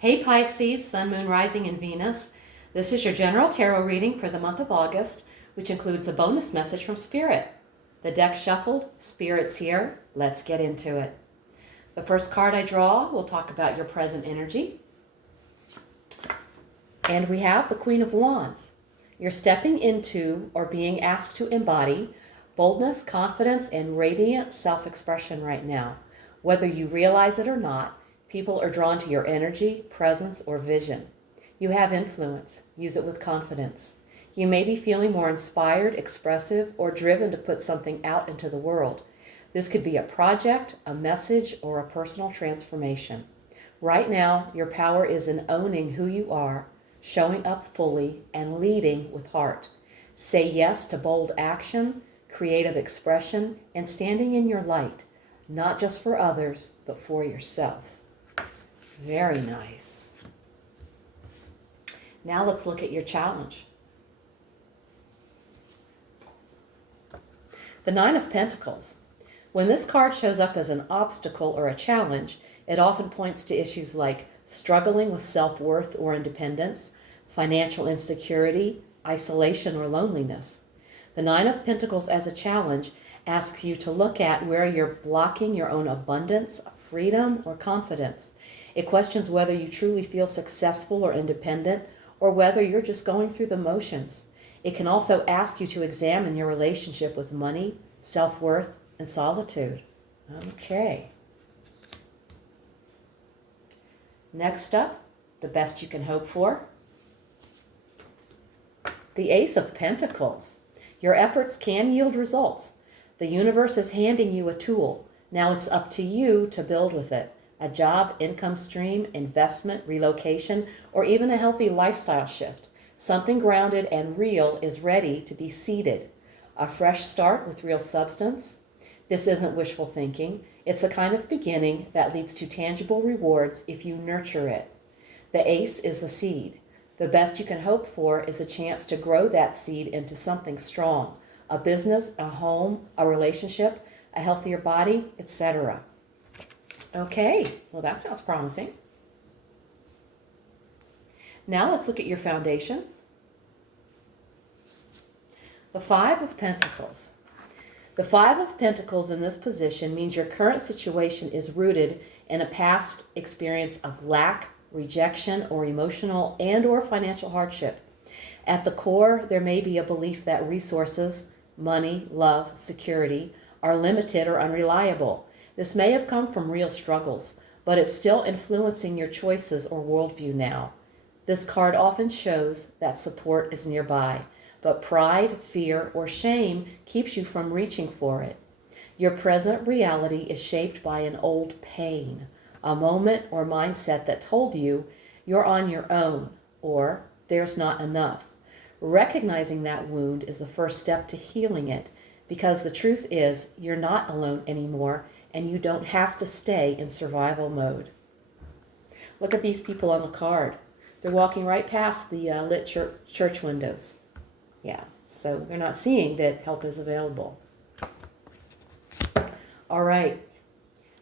Hey Pisces, Sun, Moon, Rising, and Venus. This is your general tarot reading for the month of August, which includes a bonus message from Spirit. The deck shuffled, Spirit's here. Let's get into it. The first card I draw will talk about your present energy. And we have the Queen of Wands. You're stepping into or being asked to embody boldness, confidence, and radiant self-expression right now. Whether you realize it or not, people are drawn to your energy, presence, or vision. You have influence. Use it with confidence. You may be feeling more inspired, expressive, or driven to put something out into the world. This could be a project, a message, or a personal transformation. Right now, your power is in owning who you are, showing up fully, and leading with heart. Say yes to bold action, creative expression, and standing in your light, not just for others, but for yourself. Very nice. Now let's look at your challenge. The Nine of Pentacles. When this card shows up as an obstacle or a challenge, it often points to issues like struggling with self-worth or independence, financial insecurity, isolation, or loneliness. The Nine of Pentacles as a challenge asks you to look at where you're blocking your own abundance, freedom, or confidence. It questions whether you truly feel successful or independent, or whether you're just going through the motions. It can also ask you to examine your relationship with money, self-worth, and solitude. Okay. Next up, the best you can hope for. The Ace of Pentacles. Your efforts can yield results. The universe is handing you a tool. Now it's up to you to build with it. A job, income stream, investment, relocation, or even a healthy lifestyle shift. Something grounded and real is ready to be seeded. A fresh start with real substance. This isn't wishful thinking. It's the kind of beginning that leads to tangible rewards if you nurture it. The ace is the seed. The best you can hope for is the chance to grow that seed into something strong. A business, a home, a relationship, a healthier body, etc. Okay, well that sounds promising. Now let's look at your foundation. The Five of Pentacles. The Five of Pentacles in this position means your current situation is rooted in a past experience of lack, rejection, or emotional and/or financial hardship. At the core, there may be a belief that resources, money, love, security are limited or unreliable. This may have come from real struggles, but it's still influencing your choices or worldview now. This card often shows that support is nearby, but pride, fear, or shame keeps you from reaching for it. Your present reality is shaped by an old pain, a moment or mindset that told you you're on your own or there's not enough. Recognizing that wound is the first step to healing it, because the truth is you're not alone anymore and you don't have to stay in survival mode. Look at these people on the card. They're walking right past the lit church windows. Yeah, so they're not seeing that help is available. All right,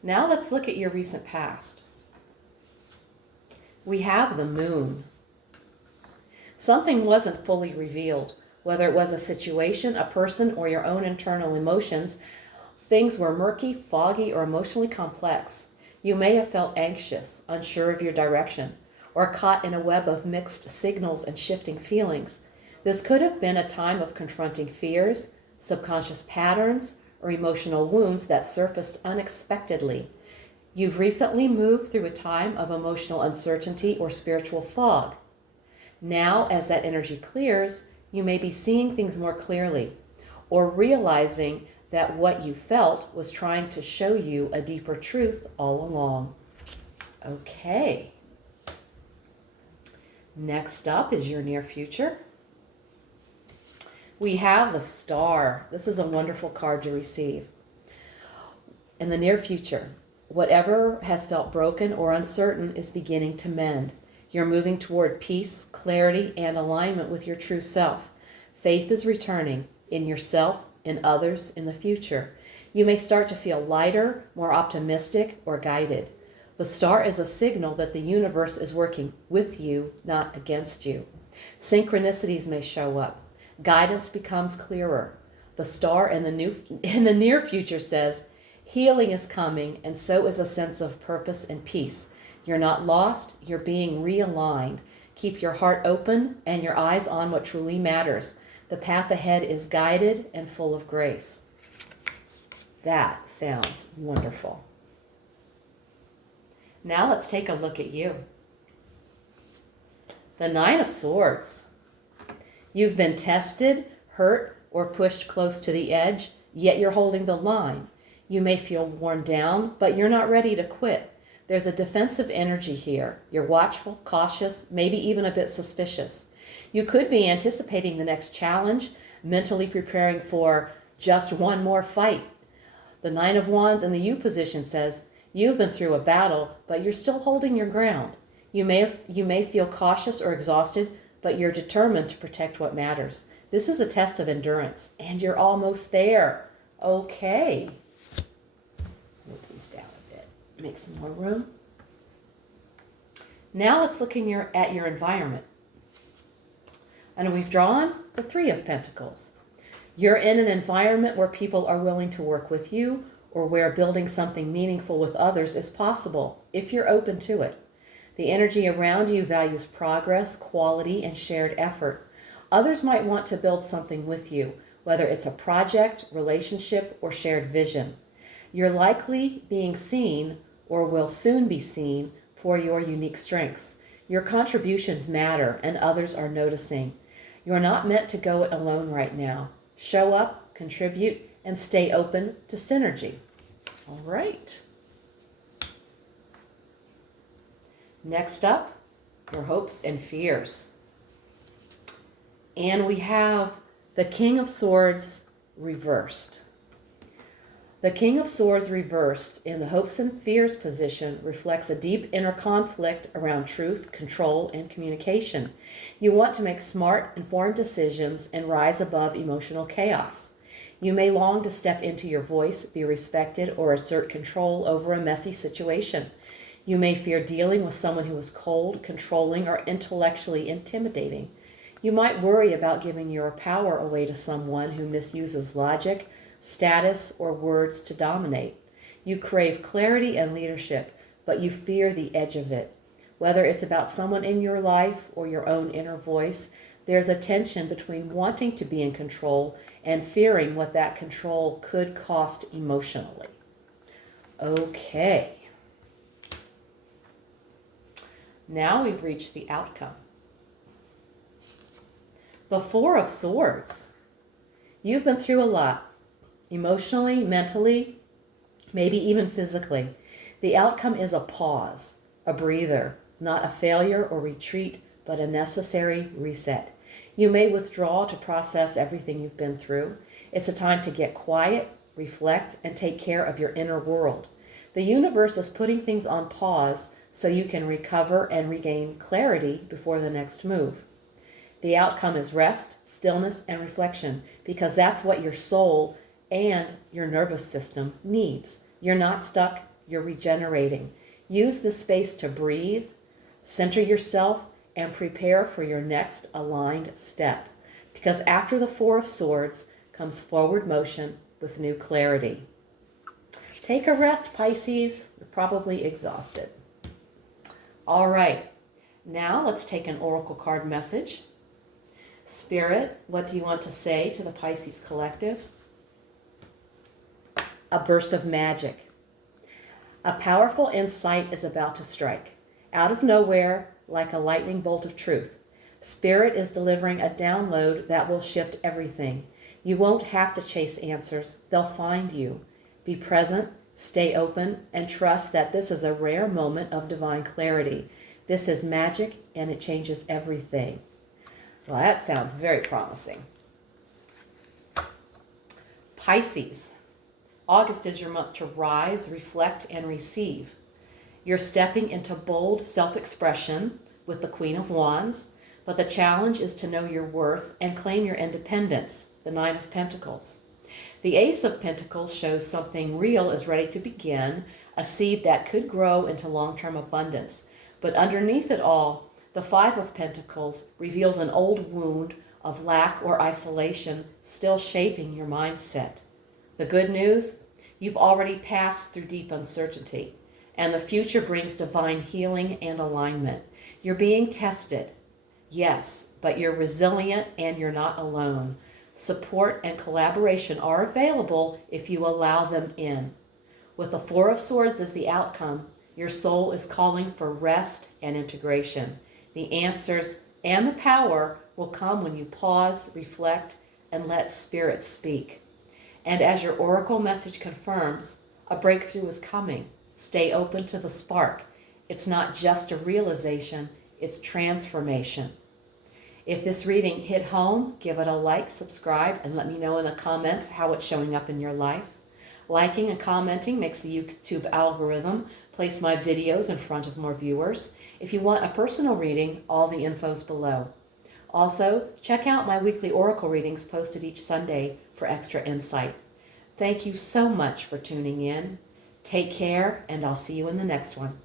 now let's look at your recent past. We have the Moon. Something wasn't fully revealed, whether it was a situation, a person, or your own internal emotions. Things were murky, foggy, or emotionally complex. You may have felt anxious, unsure of your direction, or caught in a web of mixed signals and shifting feelings. This could have been a time of confronting fears, subconscious patterns, or emotional wounds that surfaced unexpectedly. You've recently moved through a time of emotional uncertainty or spiritual fog. Now, as that energy clears, you may be seeing things more clearly, or realizing that what you felt was trying to show you a deeper truth all along. Okay. Next up is your near future. We have the Star. This is a wonderful card to receive. In the near future, whatever has felt broken or uncertain is beginning to mend. You're moving toward peace, clarity, and alignment with your true self. Faith is returning in yourself, in others, in the future. You may start to feel lighter, more optimistic, or guided. The star is a signal that the universe is working with you, not against you. Synchronicities may show up. Guidance becomes clearer. The star in the near future says, healing is coming, and so is a sense of purpose and peace. You're not lost, you're being realigned. Keep your heart open and your eyes on what truly matters. The path ahead is guided and full of grace. That sounds wonderful. Now let's take a look at you. The Nine of Swords. You've been tested, hurt, or pushed close to the edge, yet you're holding the line. You may feel worn down, but you're not ready to quit. There's a defensive energy here. You're watchful, cautious, maybe even a bit suspicious. You could be anticipating the next challenge, mentally preparing for just one more fight. The Nine of Wands in the U position says, you've been through a battle, but you're still holding your ground. You may feel cautious or exhausted, but you're determined to protect what matters. This is a test of endurance, and you're almost there. Okay. Move these down a bit. Make some more room. Now let's look at your environment. And we've drawn the Three of Pentacles. You're in an environment where people are willing to work with you, or where building something meaningful with others is possible, if you're open to it. The energy around you values progress, quality, and shared effort. Others might want to build something with you, whether it's a project, relationship, or shared vision. You're likely being seen, or will soon be seen, for your unique strengths. Your contributions matter, and others are noticing. You're not meant to go it alone right now. Show up, contribute, and stay open to synergy. All right. Next up, your hopes and fears. And we have the King of Swords reversed. The King of Swords reversed in the hopes and fears position reflects a deep inner conflict around truth, control, and communication. You want to make smart, informed decisions and rise above emotional chaos. You may long to step into your voice, be respected, or assert control over a messy situation. You may fear dealing with someone who is cold, controlling, or intellectually intimidating. You might worry about giving your power away to someone who misuses logic, status, or words to dominate. You crave clarity and leadership, but you fear the edge of it. Whether it's about someone in your life or your own inner voice, there's a tension between wanting to be in control and fearing what that control could cost emotionally. Okay. Now we've reached the outcome. The Four of Swords. You've been through a lot, emotionally, mentally, maybe even physically. The outcome is a pause, a breather, not a failure or retreat, but a necessary reset. You may withdraw to process everything you've been through. It's a time to get quiet, reflect, and take care of your inner world. The universe is putting things on pause so you can recover and regain clarity before the next move. The outcome is rest, stillness, and reflection, because that's what your soul and your nervous system needs. You're not stuck, you're regenerating. Use this space to breathe, center yourself, and prepare for your next aligned step. Because after the Four of Swords comes forward motion with new clarity. Take a rest, Pisces. You're probably exhausted. All right, now let's take an oracle card message. Spirit, what do you want to say to the Pisces collective? A burst of magic. A powerful insight is about to strike. Out of nowhere, like a lightning bolt of truth. Spirit is delivering a download that will shift everything. You won't have to chase answers. They'll find you. Be present, stay open, and trust that this is a rare moment of divine clarity. This is magic, and it changes everything. Well, that sounds very promising. Pisces. August is your month to rise, reflect, and receive. You're stepping into bold self-expression with the Queen of Wands, but the challenge is to know your worth and claim your independence, the Nine of Pentacles. The Ace of Pentacles shows something real is ready to begin, a seed that could grow into long-term abundance. But underneath it all, the Five of Pentacles reveals an old wound of lack or isolation still shaping your mindset. The good news? You've already passed through deep uncertainty, and the future brings divine healing and alignment. You're being tested, yes, but you're resilient and you're not alone. Support and collaboration are available if you allow them in. With the Four of Swords as the outcome, your soul is calling for rest and integration. The answers and the power will come when you pause, reflect, and let Spirit speak. And as your oracle message confirms, a breakthrough is coming. Stay open to the spark. It's not just a realization, it's transformation. If this reading hit home, give it a like, subscribe, and let me know in the comments how it's showing up in your life. Liking and commenting makes the YouTube algorithm place my videos in front of more viewers. If you want a personal reading, all the info's below. Also, check out my weekly oracle readings posted each Sunday for extra insight. Thank you so much for tuning in. Take care, and I'll see you in the next one.